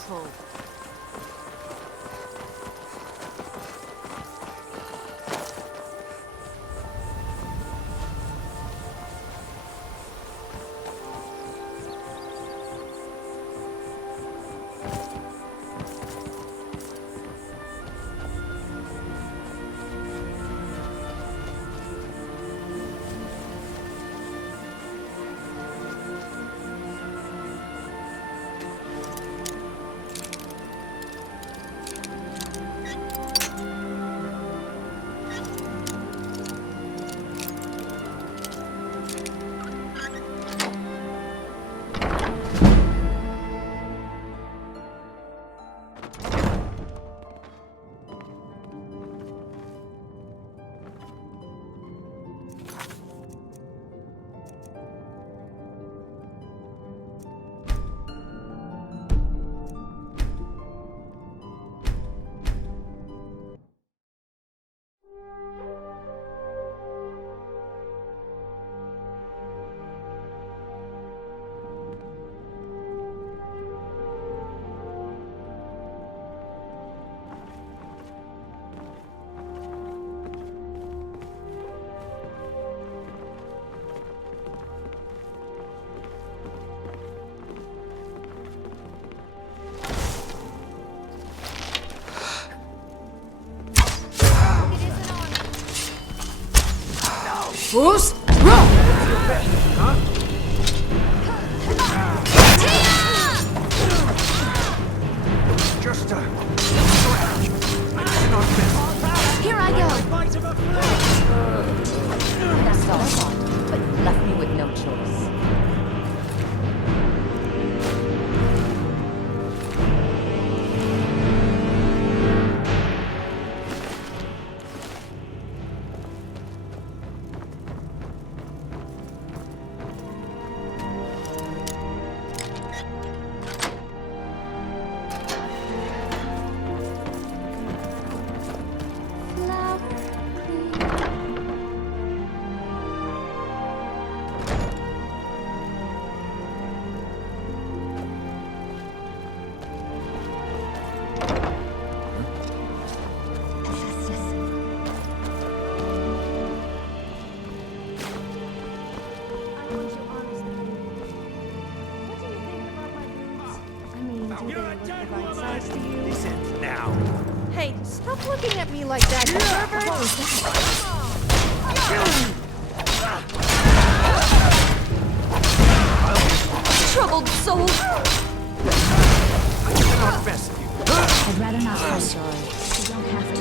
careful. Who's? Just a scratch. I cannot miss. Here I go. That's all I want, but you left me with no choice. This ends now. Hey, stop looking at me like that, you pervert! What was that? Troubled soul! I cannot best you. I'd rather not. I'm sorry. You don't have to.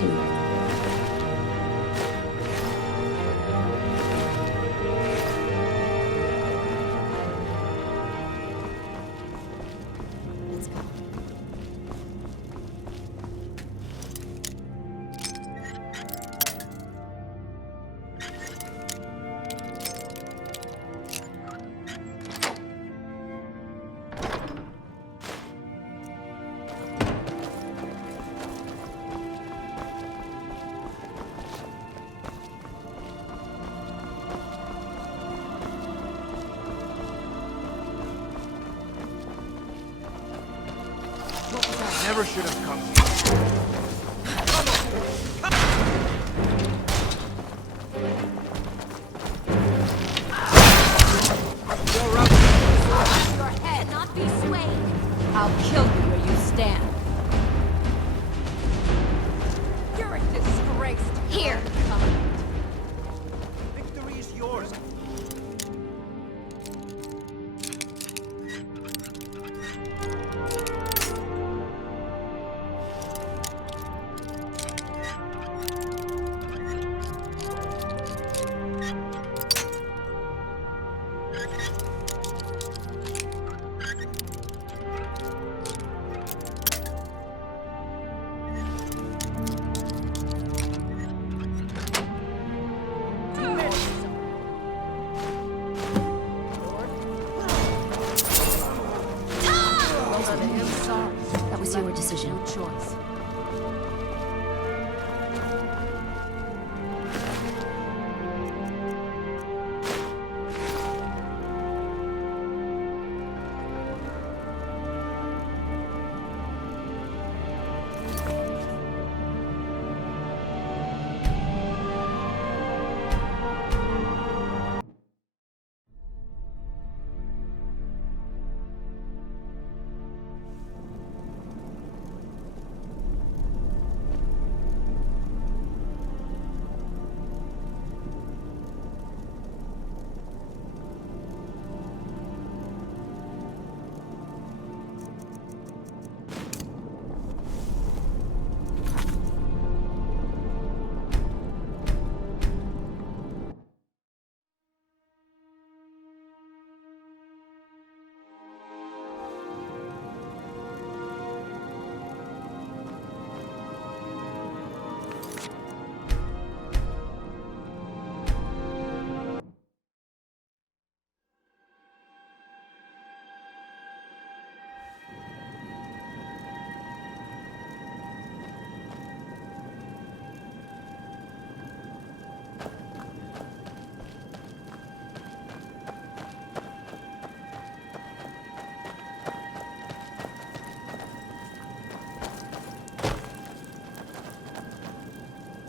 Never should have come here. Your head, not be swayed. I'll kill you where you stand. You're a disgrace. Here. Victory is yours.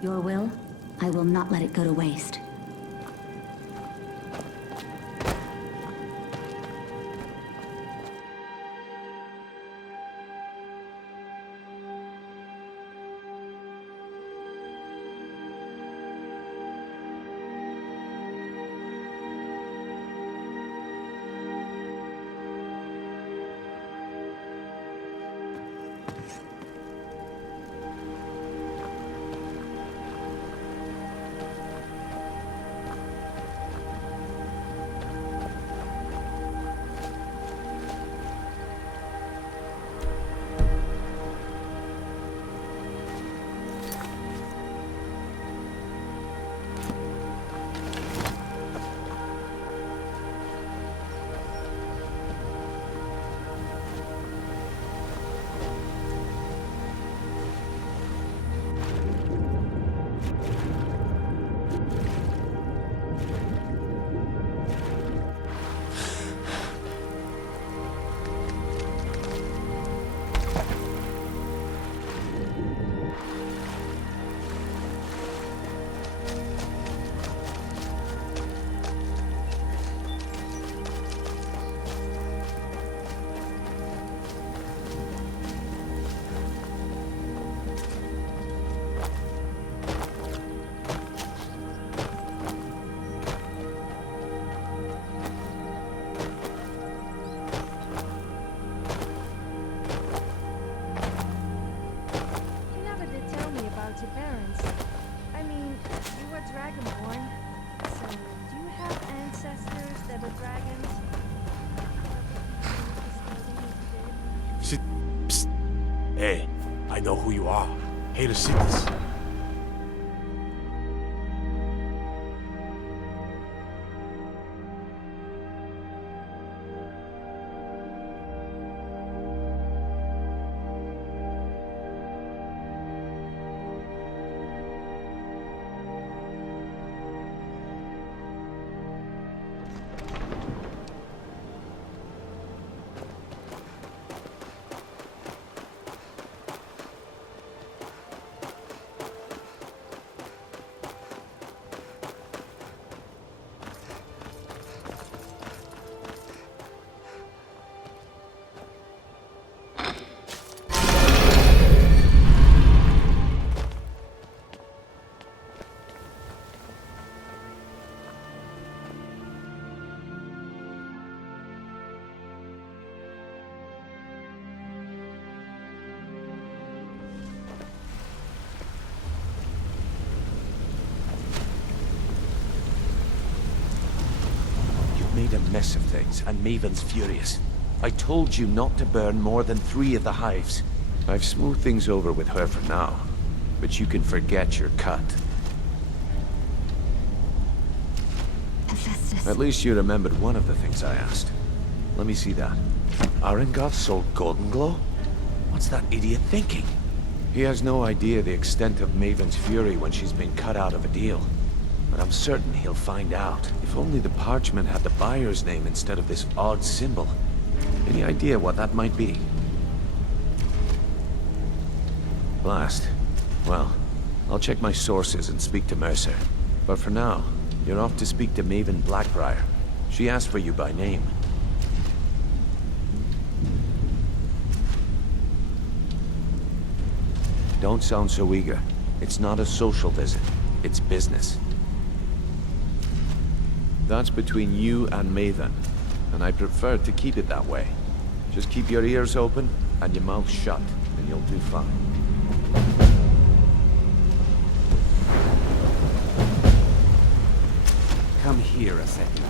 Your will, I will not let it go to waste. You never did tell me about your parents. I mean, you were dragonborn. So, do you have ancestors that are dragons? Psst. Hey, I know who you are. Hey, the cities. Made a mess of things, and Maven's furious. I told you not to burn more than 3 of the hives. I've smoothed things over with her for now, but you can forget your cut. At least you remembered one of the things I asked. Let me see that. Arengoth sold Golden Glow? What's that idiot thinking? He has no idea the extent of Maven's fury when she's been cut out of a deal. But I'm certain he'll find out. If only the parchment had the buyer's name instead of this odd symbol. Any idea what that might be? Blast. Well, I'll check my sources and speak to Mercer. But for now, you're off to speak to Maven Blackbriar. She asked for you by name. Don't sound so eager. It's not a social visit. It's business. That's between you and Maven, and I prefer to keep it that way. Just keep your ears open and your mouth shut, and you'll do fine. Come here a second.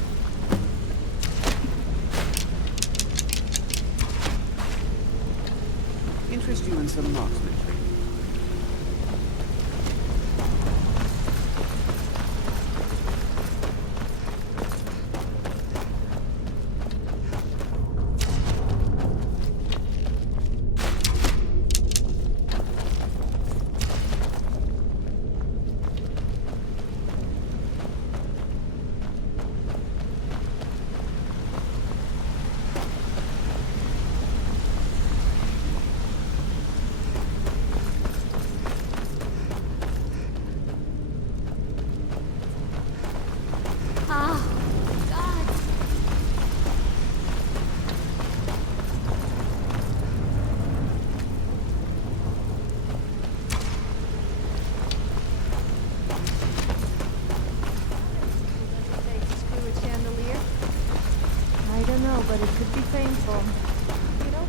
Interest you in some marksmanship?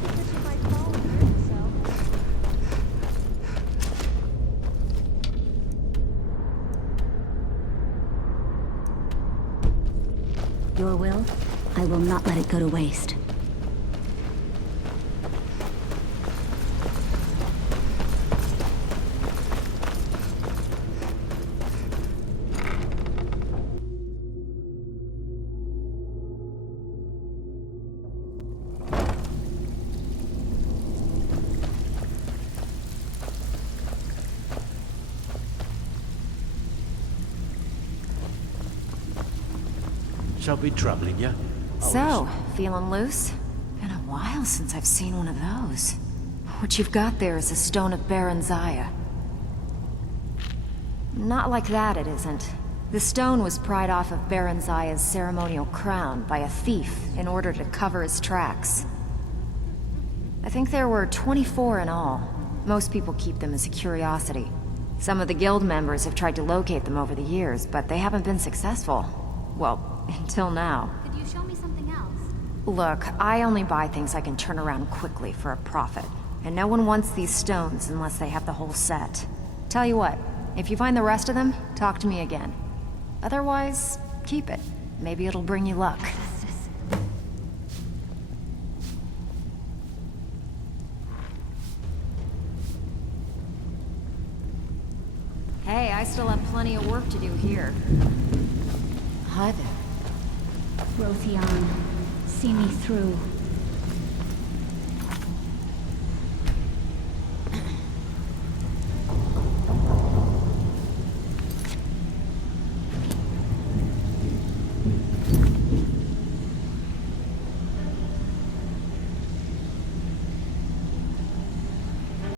because you might fall and hurt yourself. Your will? I will not let it go to waste. Something troubling you? So, feeling loose? Been a while since I've seen one of those. What you've got there is a stone of Baron Zaya. Not like that, it isn't. The stone was pried off of Baron Zaya's ceremonial crown by a thief in order to cover his tracks. I think there were 24 in all. Most people keep them as a curiosity. Some of the guild members have tried to locate them over the years, but they haven't been successful. Well, until now. Could you show me something else? Look, I only buy things I can turn around quickly for a profit. And no one wants these stones unless they have the whole set. Tell you what, if you find the rest of them, talk to me again. Otherwise, keep it. Maybe it'll bring you luck. Hey, I still have plenty of work to do here. Hi there. Rothion, see me through.